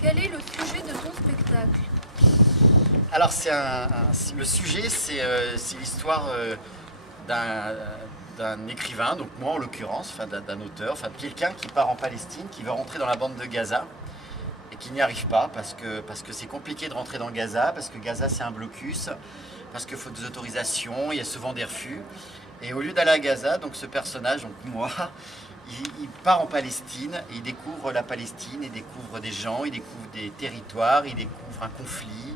Quel est le sujet de ton spectacle? Alors le sujet, c'est l'histoire d'un écrivain, donc moi en l'occurrence, enfin d'un auteur, enfin de quelqu'un qui part en Palestine, qui veut rentrer dans la bande de Gaza et qui n'y arrive pas parce que c'est compliqué de rentrer dans Gaza, parce que Gaza c'est un blocus, parce qu'il faut des autorisations, il y a souvent des refus. Et au lieu d'aller à Gaza, donc ce personnage, donc moi, il part en Palestine, et il découvre la Palestine, il découvre des gens, il découvre des territoires, il découvre un conflit,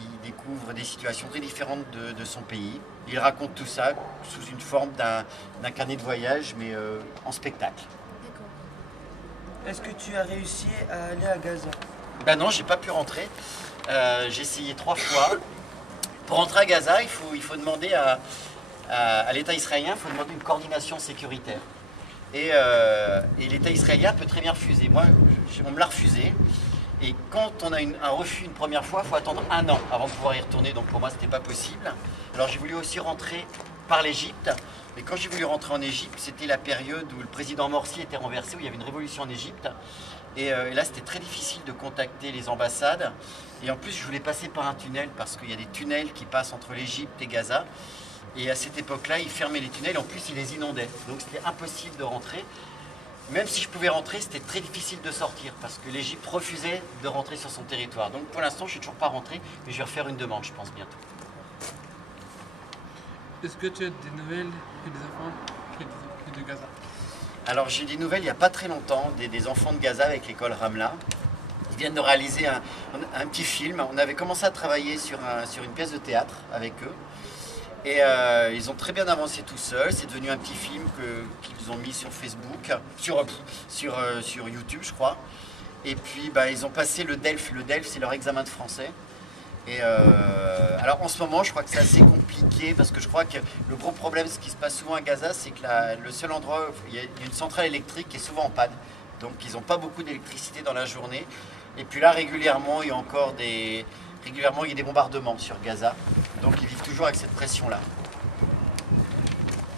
il découvre des situations très différentes de son pays. Il raconte tout ça sous une forme d'un carnet de voyage, mais en spectacle. D'accord. Est-ce que tu as réussi à aller à Gaza? Ben non, j'ai pas pu rentrer. J'ai essayé 3 fois. Pour rentrer à Gaza, il faut demander à l'État israélien, il faut demander une coordination sécuritaire. Et l'État israélien peut très bien refuser. Moi, on me l'a refusé. Et quand on a un refus une première fois, il faut attendre 1 an avant de pouvoir y retourner. Donc pour moi, ce n'était pas possible. Alors j'ai voulu aussi rentrer par l'Égypte. Mais quand j'ai voulu rentrer en Égypte, c'était la période où le président Morsi était renversé, où il y avait une révolution en Égypte. Et là, c'était très difficile de contacter les ambassades. Et en plus, je voulais passer par un tunnel parce qu'il y a des tunnels qui passent entre l'Égypte et Gaza. Et à cette époque-là, ils fermaient les tunnels. En plus, ils les inondaient. Donc c'était impossible de rentrer. Même si je pouvais rentrer, c'était très difficile de sortir parce que l'Égypte refusait de rentrer sur son territoire. Donc pour l'instant, je ne suis toujours pas rentré, mais je vais refaire une demande, je pense, bientôt. Est-ce que tu as des nouvelles des enfants de Gaza? Alors j'ai des nouvelles il n'y a pas très longtemps des enfants de Gaza avec l'école Ramla. Ils viennent de réaliser un petit film. On avait commencé à travailler sur une pièce de théâtre avec eux. Et ils ont très bien avancé tout seuls. C'est devenu un petit film qu'ils ont mis sur Facebook, sur YouTube, je crois. Et puis ils ont passé le DELF. Le DELF, c'est leur examen de français. Et alors en ce moment, je crois que c'est assez compliqué parce que je crois que le gros problème, ce qui se passe souvent à Gaza, c'est que le seul endroit où il y a une centrale électrique qui est souvent en panne. Donc ils n'ont pas beaucoup d'électricité dans la journée. Et puis là, régulièrement, il y a des bombardements sur Gaza. Donc ils vivent toujours avec cette pression-là.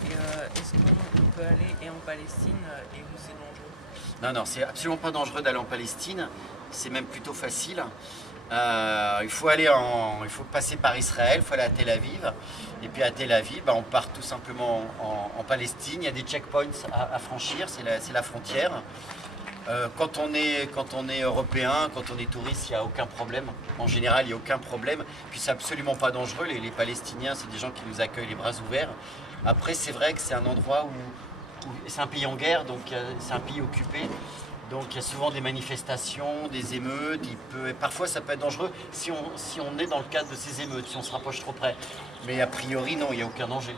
Et est-ce qu'on peut aller en Palestine et où c'est dangereux? Non, c'est absolument pas dangereux d'aller en Palestine. C'est même plutôt facile. Il faut passer par Israël, il faut aller à Tel Aviv. Et puis à Tel Aviv, on part tout simplement en Palestine. Il y a des checkpoints à franchir, c'est la frontière. Quand on est européen, quand on est touriste, il n'y a aucun problème. En général, il n'y a aucun problème. Puis c'est absolument pas dangereux. Les Palestiniens, c'est des gens qui nous accueillent les bras ouverts. Après, c'est vrai que c'est un endroit où c'est un pays en guerre, donc c'est un pays occupé. Donc il y a souvent des manifestations, des émeutes. Parfois, ça peut être dangereux si on est dans le cadre de ces émeutes, si on se rapproche trop près. Mais a priori, non, il n'y a aucun danger.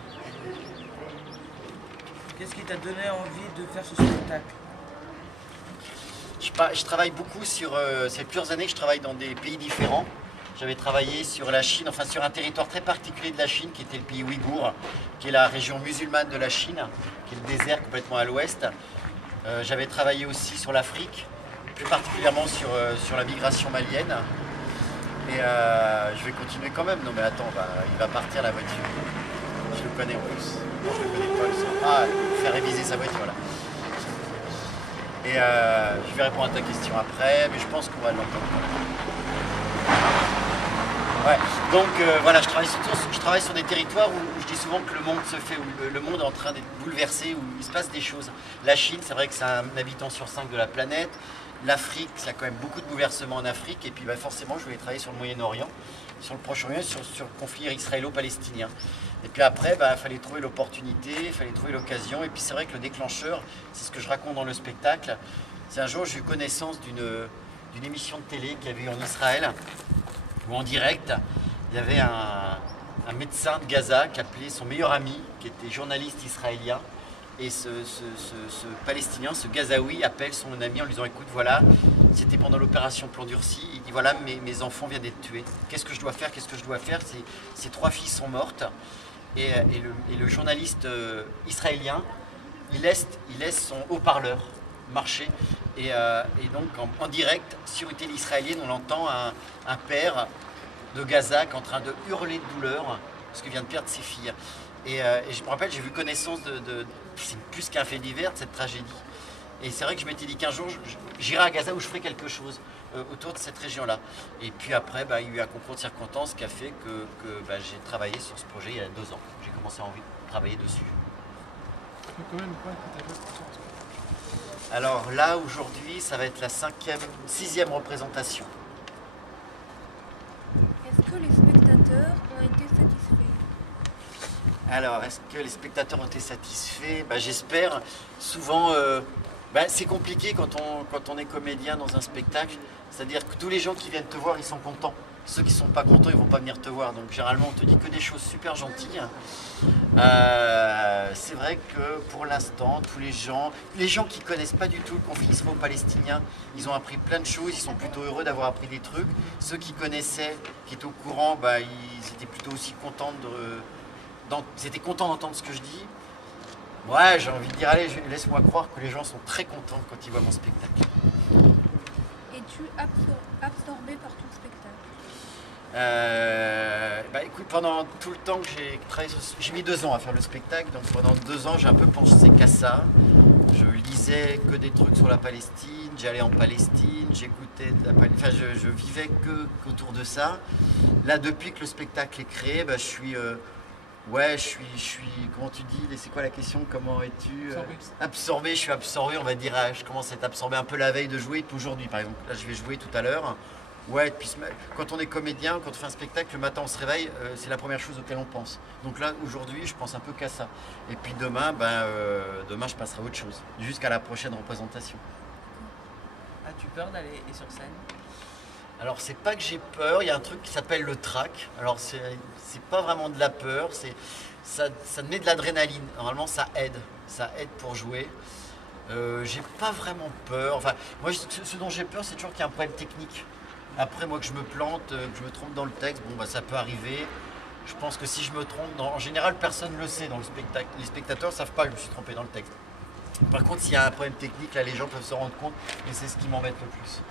Qu'est-ce qui t'a donné envie de faire ce spectacle? Je travaille beaucoup ça fait plusieurs années que je travaille dans des pays différents. J'avais travaillé sur la Chine, enfin sur un territoire très particulier de la Chine, qui était le pays ouïghour, qui est la région musulmane de la Chine, qui est le désert complètement à l'ouest. J'avais travaillé aussi sur l'Afrique, plus particulièrement sur la migration malienne. Et je vais continuer quand même. Non mais attends, il va partir la voiture. Je le connais en plus. Non, je le connais pas. Faire réviser sa voiture là. Et je vais répondre à ta question après, mais je pense qu'on va l'entendre quand même. Ouais. Donc voilà, je travaille sur des territoires où je dis souvent que le monde se fait, où le monde est en train d'être bouleversé, où il se passe des choses. La Chine, c'est vrai que c'est un habitant sur 5 de la planète. L'Afrique, il y a quand même beaucoup de bouleversements en Afrique. Et puis forcément, je voulais travailler sur le Moyen-Orient, sur le Proche-Orient, sur le conflit israélo-palestinien. Et puis après, il fallait trouver l'opportunité, il fallait trouver l'occasion. Et puis c'est vrai que le déclencheur, c'est ce que je raconte dans le spectacle. C'est un jour, j'ai eu connaissance d'une émission de télé qu'il y avait eu en Israël, où en direct, il y avait un médecin de Gaza qui appelait son meilleur ami, qui était journaliste israélien. Et ce Palestinien, ce Gazaoui, appelle son ami en lui disant « Écoute, voilà, c'était pendant l'opération Plan Durci. Il dit « Voilà, mes enfants viennent d'être tués. Qu'est-ce que je dois faire? Qu'est-ce que je dois faire? Ces 3 filles sont mortes. » Et le journaliste israélien, il laisse son haut-parleur marcher. Et donc, en direct, sur une télé israélienne, on entend un père de Gaza qui est en train de hurler de douleur parce qu'il vient de perdre ses filles. Et je me rappelle, j'ai vu connaissance c'est plus qu'un fait divers, de cette tragédie. Et c'est vrai que je m'étais dit qu'un jour, j'irai à Gaza où je ferai quelque chose. autour de cette région-là. Et puis après, bah, il y a eu un concours de circonstances qui a fait que bah, j'ai travaillé sur ce projet il y a 2 ans. J'ai commencé à envie de travailler dessus. Ça fait combien de fois que tu as fait pour ton spectacle? Alors là, aujourd'hui, ça va être la 6e représentation. Est-ce que les spectateurs ont été satisfaits? Alors, est-ce que les spectateurs ont été satisfaits? Bah, j'espère. Souvent, bah, c'est compliqué quand on est comédien dans un spectacle. C'est-à-dire que tous les gens qui viennent te voir, ils sont contents. Ceux qui ne sont pas contents, ils ne vont pas venir te voir. Donc généralement, on te dit que des choses super gentilles. C'est vrai que pour l'instant, tous les gens qui ne connaissent pas du tout le conflit israélo-palestinien, ils ont appris plein de choses, ils sont plutôt heureux d'avoir appris des trucs. Ceux qui connaissaient, qui étaient au courant, bah, ils étaient plutôt aussi contents ils étaient contents d'entendre ce que je dis. Ouais, j'ai envie de dire, allez, laisse-moi croire que les gens sont très contents quand ils voient mon spectacle. Es-tu absorbé par ton spectacle? Bah écoute, pendant tout le temps que j'ai travaillé j'ai mis 2 ans à faire le spectacle, donc pendant 2 ans j'ai un peu pensé qu'à ça. Je lisais que des trucs sur la Palestine, j'allais en Palestine, j'écoutais enfin je vivais qu'autour de ça. Là, depuis que le spectacle est créé, bah, je suis comment tu dis, c'est quoi la question, comment es-tu absorbé, je suis absorbé, on va dire, je commence à être absorbé un peu la veille de jouer, aujourd'hui par exemple. Là, je vais jouer tout à l'heure. Ouais, puis quand on est comédien, quand on fait un spectacle, le matin on se réveille, c'est la première chose auquel on pense. Donc là, aujourd'hui, je pense un peu qu'à ça. Et puis demain, demain je passerai à autre chose, jusqu'à la prochaine représentation. As-tu peur d'aller sur scène? Alors c'est pas que j'ai peur, il y a un truc qui s'appelle le trac. Alors c'est pas vraiment de la peur, ça te met de l'adrénaline. Normalement ça aide pour jouer. J'ai pas vraiment peur. Enfin, moi ce dont j'ai peur, c'est toujours qu'il y a un problème technique. Après, moi que je me plante, que je me trompe dans le texte, bon bah ça peut arriver. Je pense que si je me trompe, en général personne ne le sait dans le spectacle. Les spectateurs savent pas que je me suis trompé dans le texte. Par contre, s'il y a un problème technique, là les gens peuvent se rendre compte et c'est ce qui m'embête le plus.